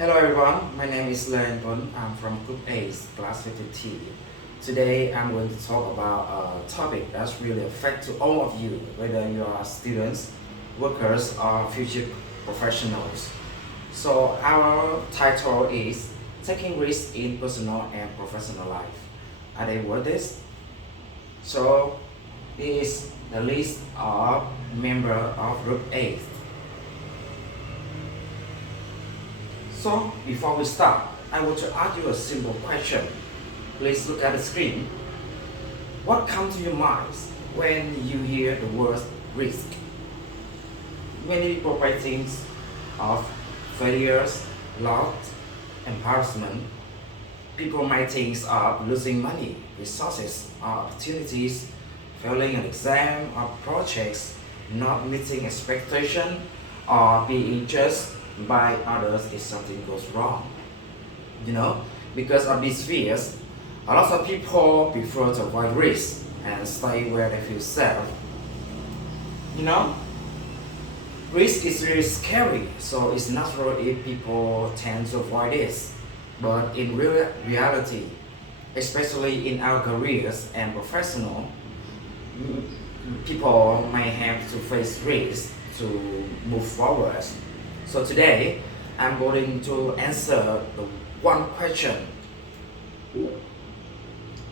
Hello everyone, my name is Len Bun. I'm from Group A, Class 50T. Today I'm going to talk about a topic that's really affect to all of you, whether you are students, workers, or future professionals. So our title is Taking Risks in Personal and Professional Life. Are they worth this? So this is the list of member of Group A. So, before we start, I want to ask you a simple question. Please look at the screen. What comes to your mind when you hear the word risk? Many people might think of failures, loss, embarrassment. People might think of losing money, resources, or opportunities, failing an exam or projects, not meeting expectation, or being judged by others if something goes wrong. Because of these fears, a lot of people prefer to avoid risk and stay where they feel safe. You know, risk is really scary, so it's natural if people tend to avoid this. But in reality, especially in our careers and professional, people may have to face risk to move forward. So today, I'm going to answer the one question.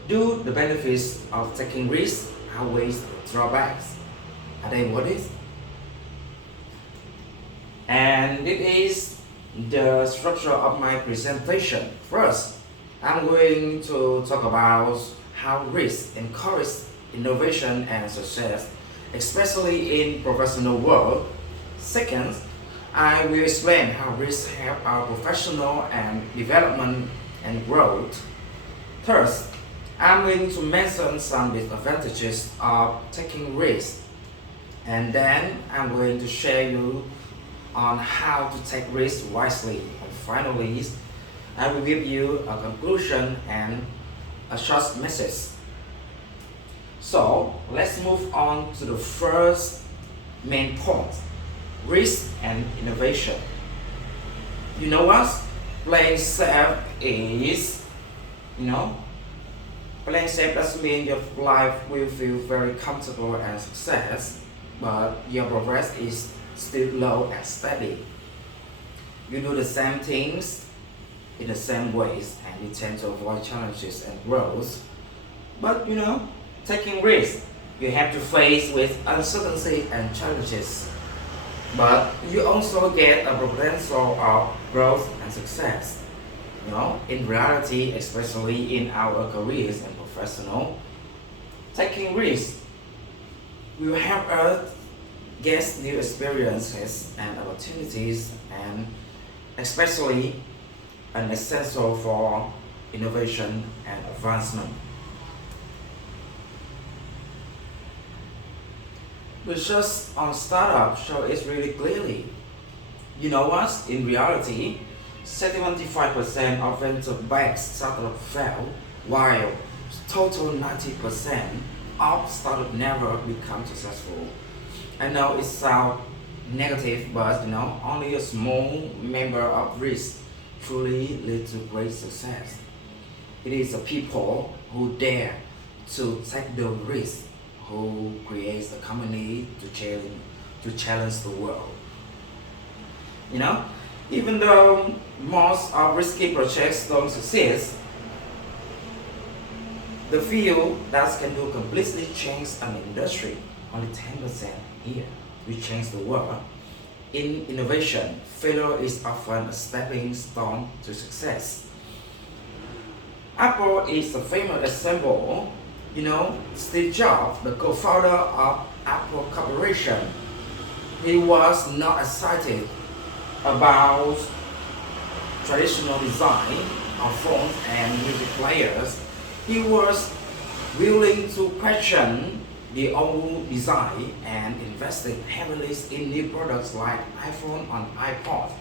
Do the benefits of taking risks outweigh the drawbacks? Are they worth it? And it is the structure of my presentation. First, I'm going to talk about how risk encourages innovation and success, especially in professional world. Second, I will explain how risks help our professional and development and growth. Third, I'm going to mention some disadvantages of taking risks, and then I'm going to share you on how to take risks wisely. And finally, I will give you a conclusion and a short message. So let's move on to the first main point: risk and innovation. You know what? Playing safe is, playing safe doesn't mean your life will feel very comfortable and success, but your progress is still low and steady. You do the same things in the same ways and you tend to avoid challenges and growth. But taking risks, you have to face with uncertainty and challenges. But you also get a potential of growth and success. In reality, especially in our careers and professional, taking risks will help us get new experiences and opportunities, and especially an essential for innovation and advancement. Research on startup show it really clearly. You know what? In reality, 75% of venture-backed startups fail, while total 90% of startups never become successful. I know it sounds negative, but only a small member of risk truly lead to great success. It is the people who dare to take the risk who creates a company to challenge the world. You know, Even though most of risky projects don't succeed, the few that can do completely change an industry, only 10% here, will change the world. In innovation, failure is often a stepping stone to success. Apple is a famous example. Steve Jobs, the co-founder of Apple Corporation, he was not excited about traditional design of phones and music players. He was willing to question the old design and invested heavily in new products like iPhone and iPod.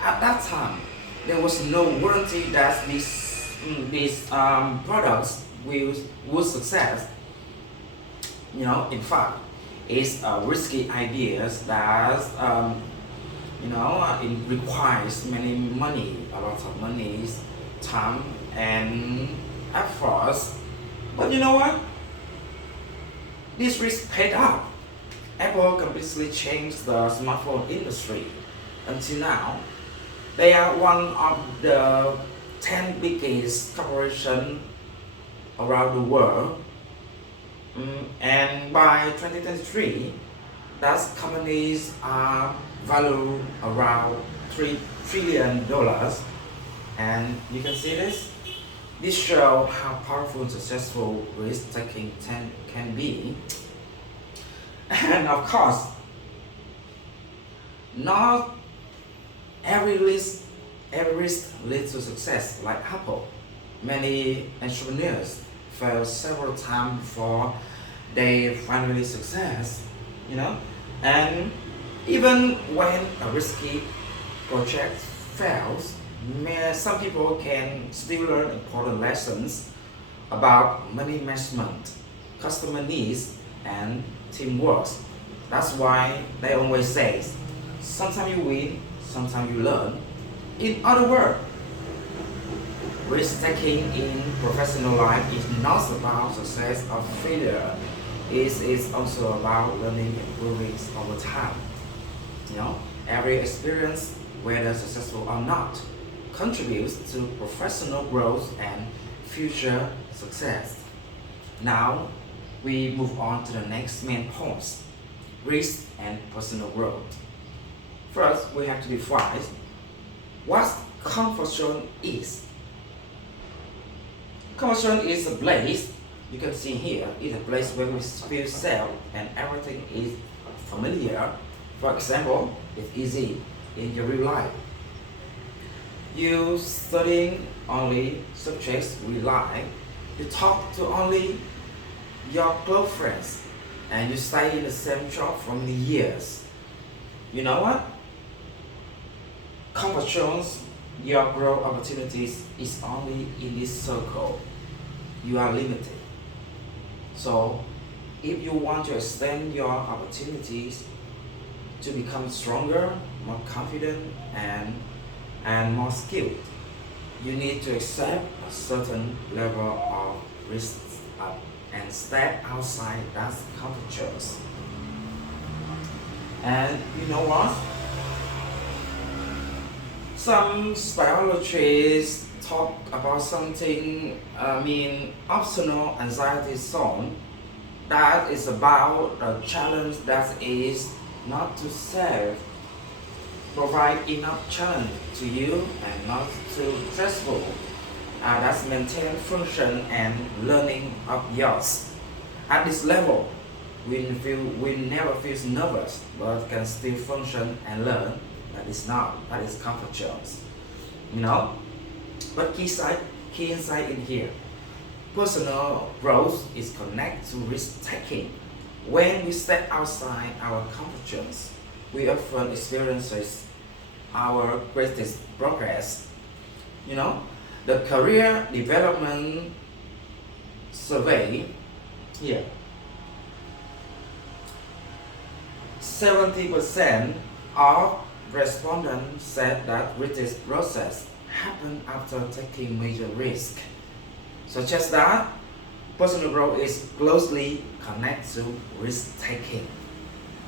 At that time, there was no warranty that these products would success. In fact, it's a risky idea that It requires many money, a lot of money, time, and efforts. But you know what? This risk paid off. Apple completely changed the smartphone industry. Until now, they are one of the 10 biggest corporations around the world. And by 2023, that companies are valued around $3 trillion. And you can see this. This shows how powerful and successful risk taking can be. And of course, not every risk leads to success like Apple. Many entrepreneurs fail several times before they finally success, you know. And even when a risky project fails, some people can still learn important lessons about money management, customer needs, and teamwork. That's why they always say, sometimes you win, sometimes you learn. In other words, risk taking in professional life is not about success or failure. It is also about learning and improving over time. Every experience, whether successful or not, contributes to professional growth and future success. Now, we move on to the next main points: risk and personal growth. First, we have to define what comfort zone is. Comfort zone is a place, you can see here, is a place where we feel safe and everything is familiar. For example, it's easy in your real life. You studying only subjects we like, you talk to only your close friends, and you stay in the same job for many years. You know what? Comfort zones, your growth opportunities is only in this circle. You are limited. So, if you want to extend your opportunities to become stronger, more confident, and more skilled, you need to accept a certain level of risk and step outside that comfort zones. And you know what? Some biologists talk about something, optional anxiety zone, that is about a challenge that is not to self provide enough challenge to you and not too stressful. That's maintain function and learning of yours. At this level, we never feel nervous but can still function and learn. That is comfort zones. You know? But key insight in here. Personal growth is connected to risk taking. When we step outside our comfort zones, we often experience our greatest progress. The career development survey here, 70% of respondents said that greatest process happened after taking major risk, such as that personal growth is closely connected to risk taking.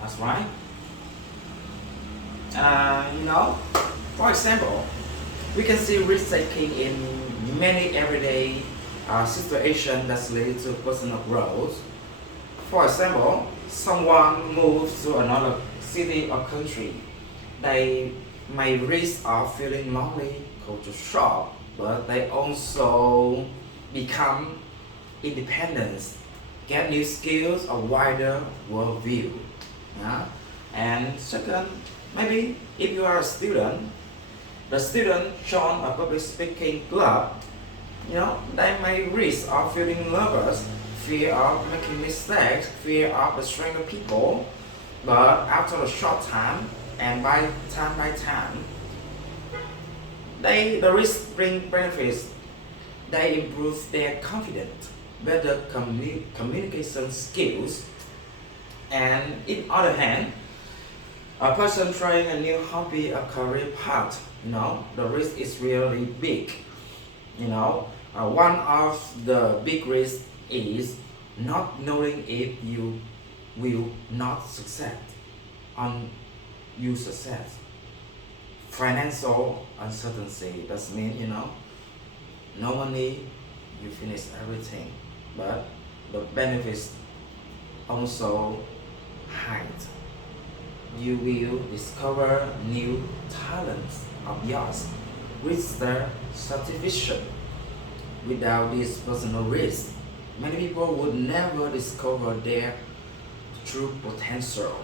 That's right. For example, we can see risk taking in many everyday situations that lead to personal growth. For example, someone moves to another city or country. They may risk of feeling lonely, culture shock, but they also become independent, get new skills, a wider worldview. Yeah? And second, maybe if you are a student, the student join a public speaking club, they may risk of feeling nervous, fear of making mistakes, fear of betraying people, but after a short time and by time, the risk bring benefits. They improve their confidence, better communication skills, and in other hand, A person trying a new hobby, a career path, the risk is really big. One of the big risks is not knowing if you will not succeed on you success. Financial uncertainty does mean no money, you finish everything, but the benefits also hide. You will discover new talents of yours with the certification. Without this personal risk, many people would never discover their true potential.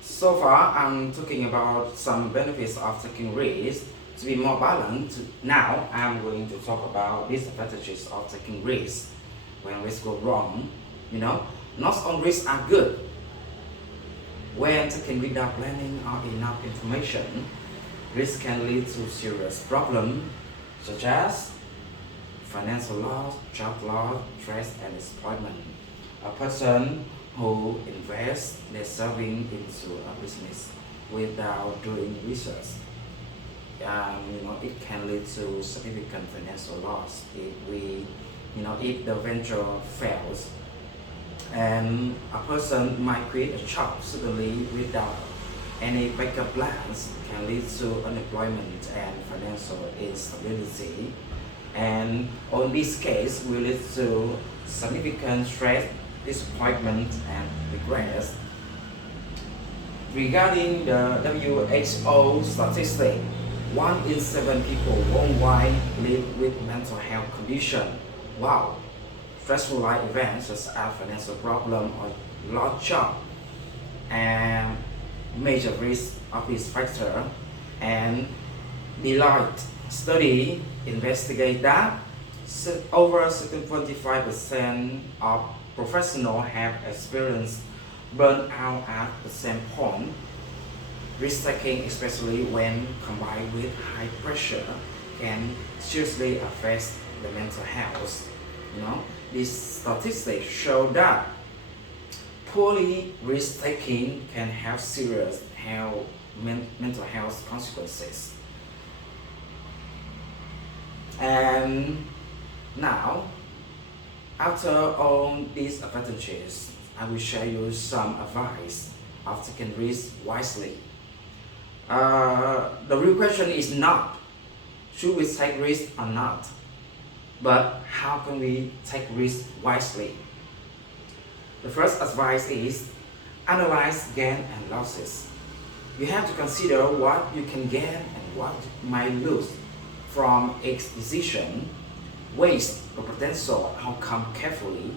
So far, I'm talking about some benefits of taking risks. To be more balanced, now I'm going to talk about disadvantages of taking risks. When risks go wrong, not all risks are good. When taken without planning or enough information, risk can lead to serious problems such as financial loss, job loss, stress, and disappointment. A person who invests their savings into a business without doing research, it can lead to significant financial loss if the venture fails. And a person might quit a job suddenly without any backup plans, can lead to unemployment and financial instability. And on this case will lead to significant stress, disappointment, and regret. Regarding the WHO statistic, 1 in 7 people worldwide live with mental health condition. Wow! Stressful life events such as financial problem or lost job and major risk of this factor. And Deloitte study investigate that over 25% of professionals have experienced burnout at the same point. Risk taking, especially when combined with high pressure, can seriously affect the mental health. These statistics show that poorly risk taking can have serious mental health consequences. And now, after all these advantages, I will share you some advice of taking risks wisely. The real question is not should we take risks or not, but how can we take risks wisely? The first advice is analyze gain and losses. You have to consider what you can gain and what you might lose from each decision. Weigh the potential outcome carefully.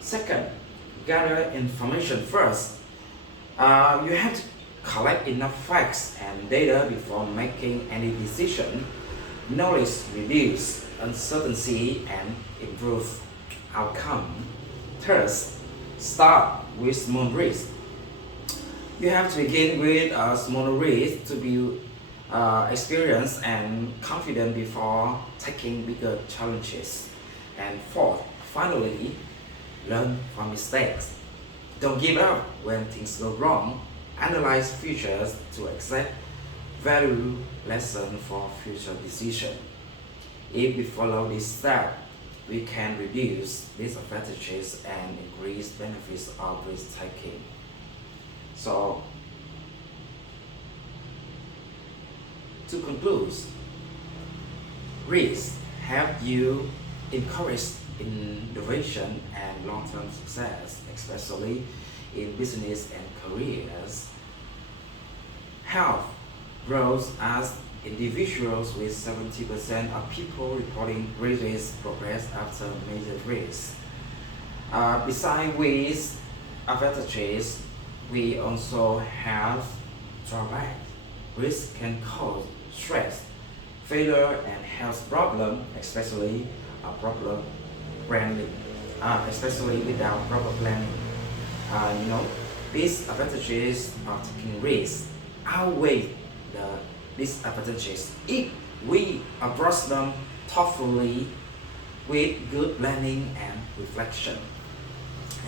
Second, gather information first. You have to collect enough facts and data before making any decision. Knowledge reduces uncertainty and improve outcome. Third, start with small risk. You have to begin with a small risk to build experience and confidence before taking bigger challenges. And fourth, finally, learn from mistakes. Don't give up when things go wrong. Analyze futures to accept value lesson for future decision. If we follow this step, we can reduce disadvantages and increase benefits of risk taking. So, to conclude, risks help you encourage innovation and long-term success, especially in business and careers. Health grows as individuals with 70% of people reporting greatest progress after major risks. Besides with advantages, we also have drawbacks. Risk can cause stress, failure, and health problems, especially proper branding, especially without proper planning. These advantages of taking risks outweigh the disadvantages if we approach them thoughtfully with good planning and reflection.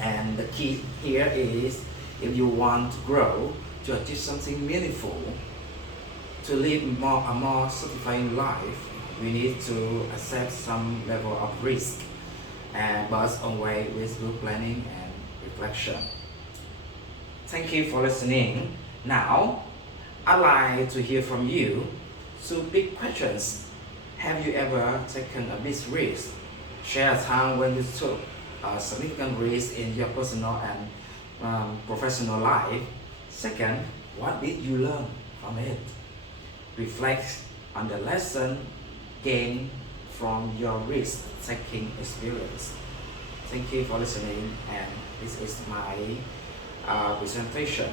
And the key here is if you want to grow, to achieve something meaningful, to live a more satisfying life, we need to accept some level of risk and but always with good planning and reflection. Thank you for listening. Now, I'd like to hear from you. So, big questions. Have you ever taken a big risk? Share a time when you took a significant risk in your personal and professional life. Second, what did you learn from it? Reflect on the lesson gained from your risk taking experience. Thank you for listening, and this is my presentation.